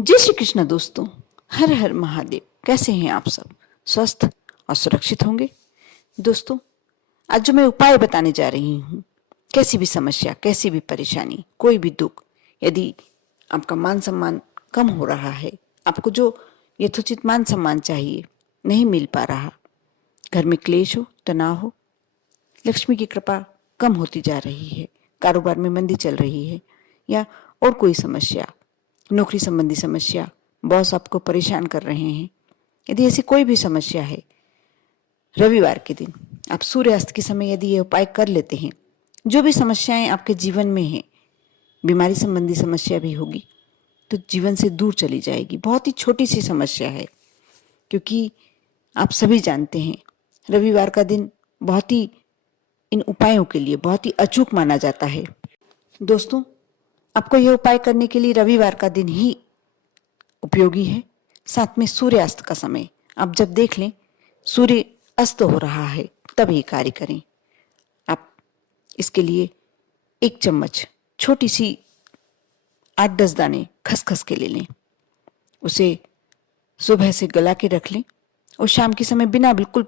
जय श्री कृष्ण दोस्तों। हर हर महादेव। कैसे हैं आप सब? स्वस्थ और सुरक्षित होंगे। दोस्तों, आज जो मैं उपाय बताने जा रही हूँ, कैसी भी समस्या, कैसी भी परेशानी, कोई भी दुख, यदि आपका मान सम्मान कम हो रहा है, आपको जो यथोचित मान सम्मान चाहिए नहीं मिल पा रहा, घर में क्लेश हो, तनाव हो, लक्ष्मी की कृपा कम होती जा रही है, कारोबार में मंदी चल रही है, या और कोई समस्या, नौकरी संबंधी समस्या, बॉस आपको परेशान कर रहे हैं, यदि ऐसी कोई भी समस्या है, रविवार के दिन आप सूर्यास्त के समय यदि ये उपाय कर लेते हैं, जो भी समस्याएं आपके जीवन में हैं, बीमारी संबंधी समस्या भी होगी तो जीवन से दूर चली जाएगी। बहुत ही छोटी सी समस्या है, क्योंकि आप सभी जानते हैं रविवार का दिन बहुत ही इन उपायों के लिए बहुत ही अचूक माना जाता है। दोस्तों, आपको यह उपाय करने के लिए रविवार का दिन ही उपयोगी है, साथ में सूर्यास्त का समय। आप जब देख लें सूर्य अस्त हो रहा है तब ये कार्य करें। आप इसके लिए 1 चम्मच छोटी सी 8-10 दाने खसखस के ले लें, उसे सुबह से गला के रख लें और शाम के समय बिना बिल्कुल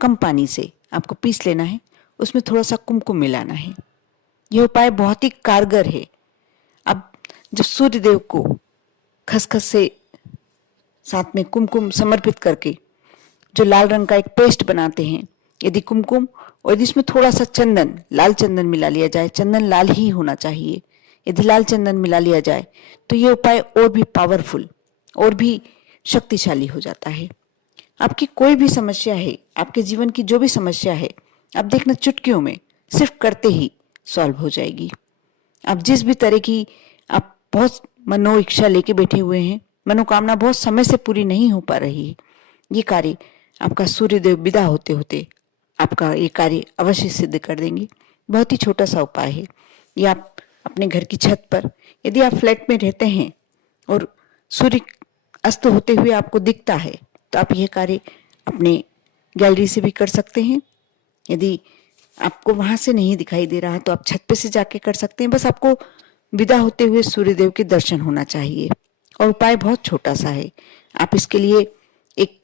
कम पानी से आपको पीस लेना है। उसमें थोड़ा सा कुमकुम मिलाना है। यह उपाय बहुत ही कारगर है। अब जब सूर्य देव को खसखस से साथ में कुमकुम समर्पित करके जो लाल रंग का एक पेस्ट बनाते हैं, यदि कुमकुम और यदि इसमें थोड़ा सा चंदन, लाल चंदन मिला लिया जाए, चंदन लाल ही होना चाहिए, यदि लाल चंदन मिला लिया जाए तो ये उपाय और भी पावरफुल और भी शक्तिशाली हो जाता है। आपकी कोई भी समस्या है, आपके जीवन की जो भी समस्या है, आप देखना चुटकियों में सिर्फ करते ही सॉल्व हो जाएगी। आप जिस भी तरह की आप बहुत मनो इच्छा लेके बैठे हुए हैं, मनोकामना बहुत समय से पूरी नहीं हो पा रही है, ये कार्य आपका सूर्यदेव विदा होते होते आपका ये कार्य अवश्य सिद्ध कर देंगे। बहुत ही छोटा सा उपाय है। ये आप अपने घर की छत पर, यदि आप फ्लैट में रहते हैं और सूर्य अस्त होते हुए आपको दिखता है तो आप यह कार्य अपने गैलरी से भी कर सकते हैं। यदि आपको वहां से नहीं दिखाई दे रहा तो आप छत पे से जाके कर सकते हैं। बस आपको विदा होते हुए सूर्यदेव के दर्शन होना चाहिए और उपाय बहुत छोटा सा है। आप इसके लिए एक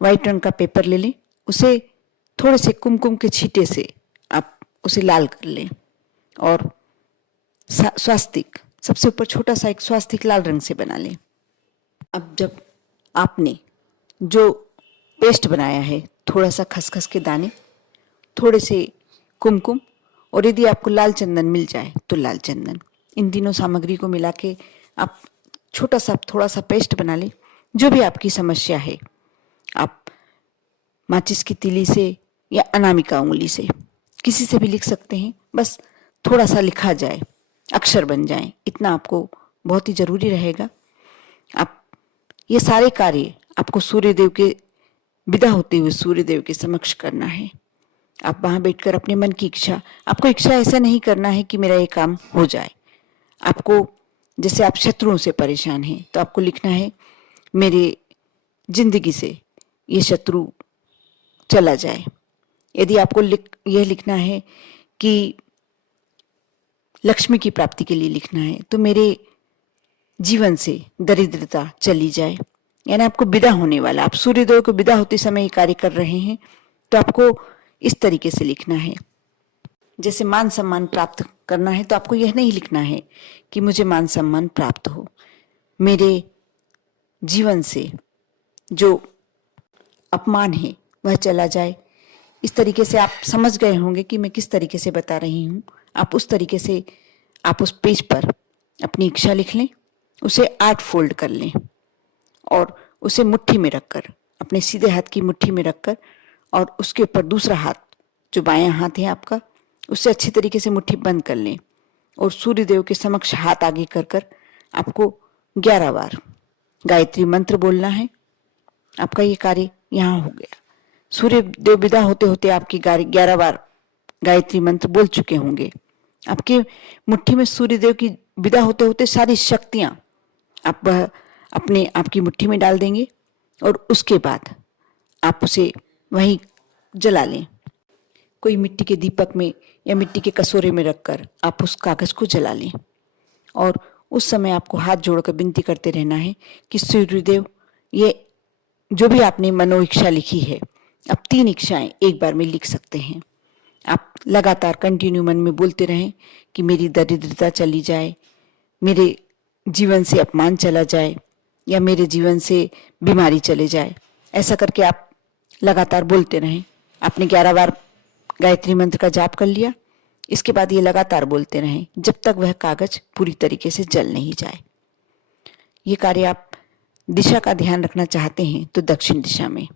व्हाइट रंग का पेपर ले लें, उसे थोड़े से कुमकुम के छींटे से आप उसे लाल कर लें और स्वास्तिक, सबसे ऊपर छोटा सा एक स्वास्तिक लाल रंग से बना लें। अब जब आपने जो पेस्ट बनाया है, थोड़ा सा खसखस के दाने, थोड़े से कुमकुम और यदि आपको लाल चंदन मिल जाए तो लाल चंदन, इन तीनों सामग्री को मिला के आप छोटा सा थोड़ा सा पेस्ट बना लें। जो भी आपकी समस्या है, आप माचिस की तीली से या अनामिका उंगली से किसी से भी लिख सकते हैं। बस थोड़ा सा लिखा जाए, अक्षर बन जाए, इतना आपको बहुत ही जरूरी रहेगा। आप ये सारे कार्य आपको सूर्यदेव के विदा होते हुए सूर्यदेव के समक्ष करना है। आप वहां बैठकर अपने मन की इच्छा, आपको इच्छा ऐसा नहीं करना है कि मेरा ये काम हो जाए। आपको, जैसे आप शत्रुओं से परेशान हैं तो आपको लिखना है मेरे जिंदगी से ये शत्रु चला जाए। यदि आपको यह लिखना है कि लक्ष्मी की प्राप्ति के लिए लिखना है तो मेरे जीवन से दरिद्रता चली जाए। यानी आपको विदा होने वाला, आप सूर्योदय को विदा होते समय ये कार्य कर रहे हैं तो आपको इस तरीके से लिखना है। जैसे मान सम्मान प्राप्त करना है तो आपको यह नहीं लिखना है कि मुझे मान सम्मान प्राप्त हो, मेरे जीवन से जो अपमान है वह चला जाए। इस तरीके से आप समझ गए होंगे कि मैं किस तरीके से बता रही हूँ। आप उस तरीके से आप उस पेज पर अपनी इच्छा लिख लें, उसे 8 फोल्ड कर लें और उसे मुट्ठी में रखकर, अपने सीधे हाथ की मुट्ठी में रखकर, और उसके ऊपर दूसरा हाथ, जो बायां हाथ है आपका, उससे अच्छी तरीके से मुट्ठी बंद कर लें और सूर्यदेव के समक्ष हाथ आगे कर कर आपको 11 बार गायत्री मंत्र बोलना है। आपका ये कार्य यहाँ हो गया। सूर्य देव विदा होते होते आपकी 11 बार गायत्री मंत्र बोल चुके होंगे। आपके मुट्ठी में सूर्यदेव की विदा होते होते सारी शक्तियां आप अपने आपकी मुट्ठी में डाल देंगे और उसके बाद आप उसे वहीं जला लें। कोई मिट्टी के दीपक में या मिट्टी के कटोरे में रखकर आप उस कागज को जला लें और उस समय आपको हाथ जोड़कर विनती करते रहना है कि सूर्यदेव, ये जो भी आपने मनो इच्छा लिखी है, अब 3 इच्छाएं एक बार में लिख सकते हैं। आप लगातार कंटिन्यू मन में बोलते रहें कि मेरी दरिद्रता चली जाए, मेरे जीवन से अपमान चला जाए, या मेरे जीवन से बीमारी चले जाए। ऐसा करके आप लगातार बोलते रहें। आपने 11 बार गायत्री मंत्र का जाप कर लिया, इसके बाद ये लगातार बोलते रहें जब तक वह कागज पूरी तरीके से जल नहीं जाए। ये कार्य आप दिशा का ध्यान रखना चाहते हैं तो दक्षिण दिशा में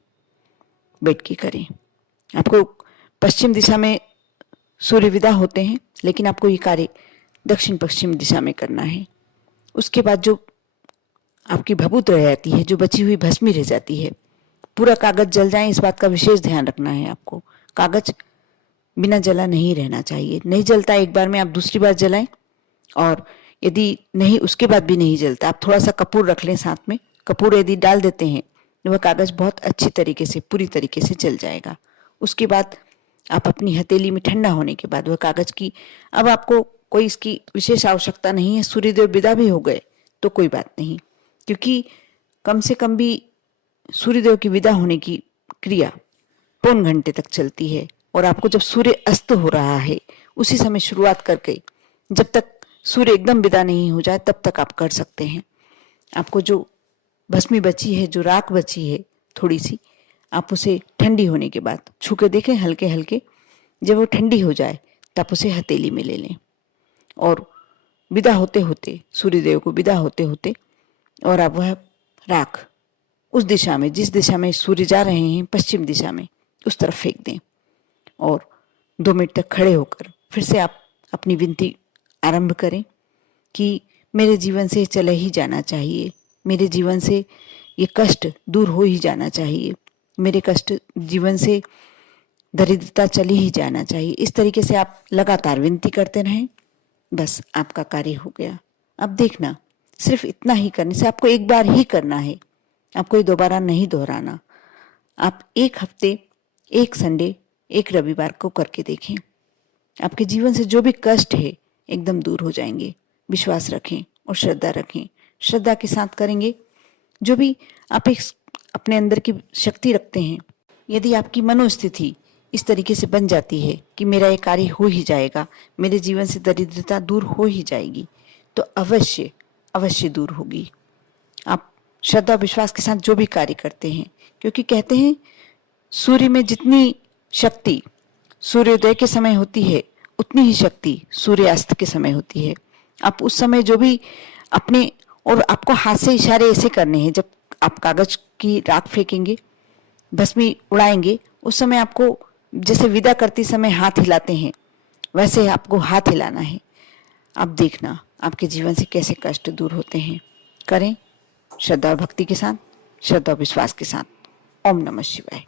बैठ के करें। आपको पश्चिम दिशा में सूर्य विदा होते हैं, लेकिन आपको ये कार्य दक्षिण पश्चिम दिशा में करना है। उसके बाद जो आपकी भभूत रह जाती है, जो बची हुई भस्मी रह जाती है, पूरा कागज जल जाए, इस बात का विशेष ध्यान रखना है आपको। कागज बिना जला नहीं रहना चाहिए। नहीं जलता एक बार में, आप दूसरी बार जलाएं, और यदि नहीं उसके बाद भी नहीं जलता, आप थोड़ा सा कपूर रख लें साथ में। कपूर यदि डाल देते हैं तो वह कागज बहुत अच्छी तरीके से, पूरी तरीके से जल जाएगा। उसके बाद आप अपनी हथेली में ठंडा होने के बाद वह कागज की, अब आपको कोई इसकी विशेष आवश्यकता नहीं है। सूर्यदेव विदा भी हो गए तो कोई बात नहीं, क्योंकि कम से कम भी सूर्यदेव की विदा होने की क्रिया पौन घंटे तक चलती है, और आपको जब सूर्य अस्त हो रहा है उसी समय शुरुआत करके जब तक सूर्य एकदम विदा नहीं हो जाए तब तक आप कर सकते हैं। आपको जो भस्मी बची है, जो राख बची है थोड़ी सी, आप उसे ठंडी होने के बाद छू के देखें हल्के हल्के। जब वो ठंडी हो जाए तब उसे हथेली में ले लें, और विदा होते होते, सूर्यदेव को विदा होते होते, और आप वह राख उस दिशा में, जिस दिशा में सूर्य जा रहे हैं, पश्चिम दिशा में, उस तरफ फेंक दें। और 2 मिनट तक खड़े होकर फिर से आप अपनी विनती आरंभ करें कि मेरे जीवन से चले ही जाना चाहिए, मेरे जीवन से ये कष्ट दूर हो ही जाना चाहिए, मेरे कष्ट जीवन से, दरिद्रता चली ही जाना चाहिए। इस तरीके से आप लगातार विनती करते रहें, बस आपका कार्य हो गया। अब देखना, सिर्फ इतना ही करने से, आपको एक बार ही करना है, आपको ये दोबारा नहीं दोहराना। आप एक हफ्ते, एक संडे, एक रविवार को करके देखें, आपके जीवन से जो भी कष्ट है एकदम दूर हो जाएंगे। विश्वास रखें और श्रद्धा रखें। श्रद्धा के साथ करेंगे, जो भी आप एक अपने अंदर की शक्ति रखते हैं, यदि आपकी मनोस्थिति इस तरीके से बन जाती है कि मेरा ये कार्य हो ही जाएगा, मेरे जीवन से दरिद्रता दूर हो ही जाएगी, तो अवश्य अवश्य दूर होगी। आप श्रद्धा विश्वास के साथ जो भी कार्य करते हैं, क्योंकि कहते हैं सूर्य में जितनी शक्ति सूर्योदय के समय होती है, उतनी ही शक्ति सूर्यास्त के समय होती है। आप उस समय जो भी अपने, और आपको हाथ से इशारे ऐसे करने हैं, जब आप कागज की राख फेंकेंगे, भस्मी उड़ाएंगे, उस समय आपको जैसे विदा करते समय हाथ हिलाते हैं, वैसे आपको हाथ हिलाना है। आप देखना आपके जीवन से कैसे कष्ट दूर होते हैं। करें श्रद्धा और भक्ति के साथ, श्रद्धा और विश्वास के साथ। ओम नमः शिवाय।